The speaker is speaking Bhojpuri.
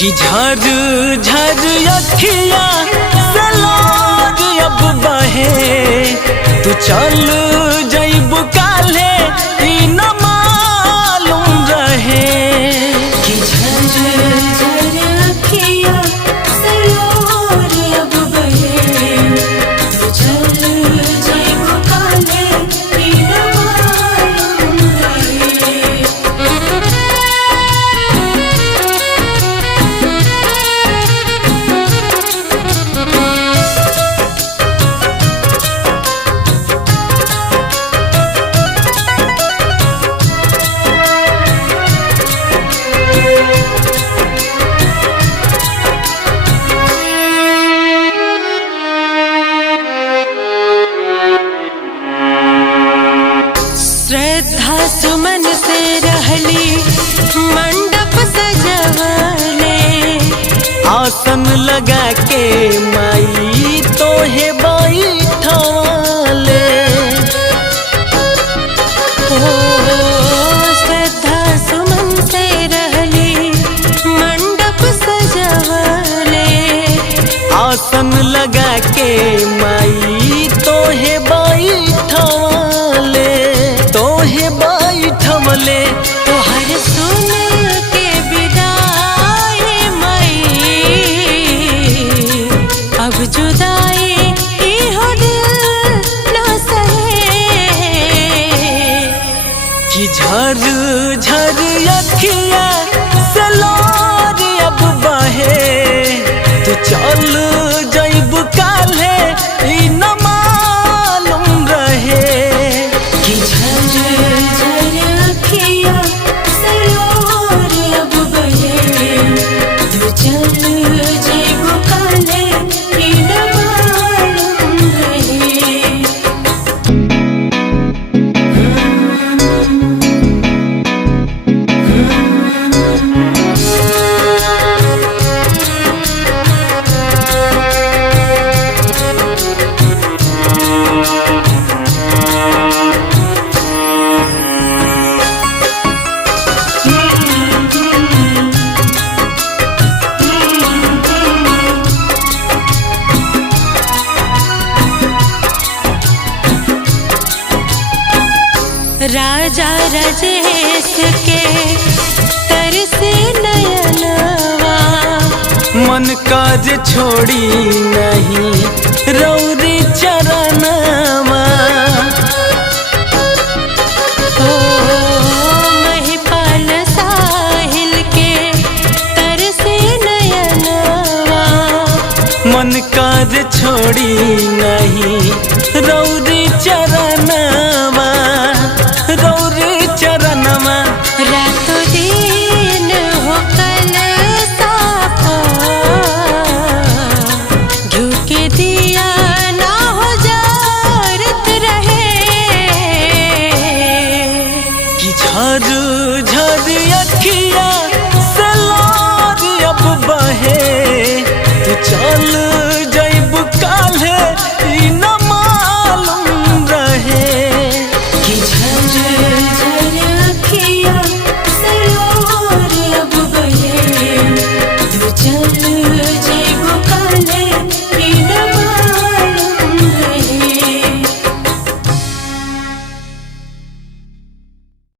कि झर झर अखिया से लोर अब बहे तू चल जइब काले ई न मालूम रहे। कि झर झर अखिया से लोर अब बहे तू चल जइब काले ई न मालूम रहे। श्रद्धा सुमन से रहली मंडप सजवले आसन लगा के माई तोहे बैठवले। ओ श्रद्धा सुमन से रहली मंडप सजवले आसन लगा के माई तोहे बैठवले तोहे बैठवले। तोहर सुन के विदाई मई अब जुदाई इहो दिल न सहे। कि झर झर अखिया से लोर अब बहे तू चल जइब काले ई न मालूम रहे। कि झर झर अखिया से लोर अब बहे तू चल जइब काले ई न मालूम रहे। राजा राजेश के तरसे नयनवा मन काज छोड़ी नहीं रौरी चरणवा। ओ महिपाल साहिल के तरसे नयनवा मन काज छोड़ी नहीं रौरी चरणवा।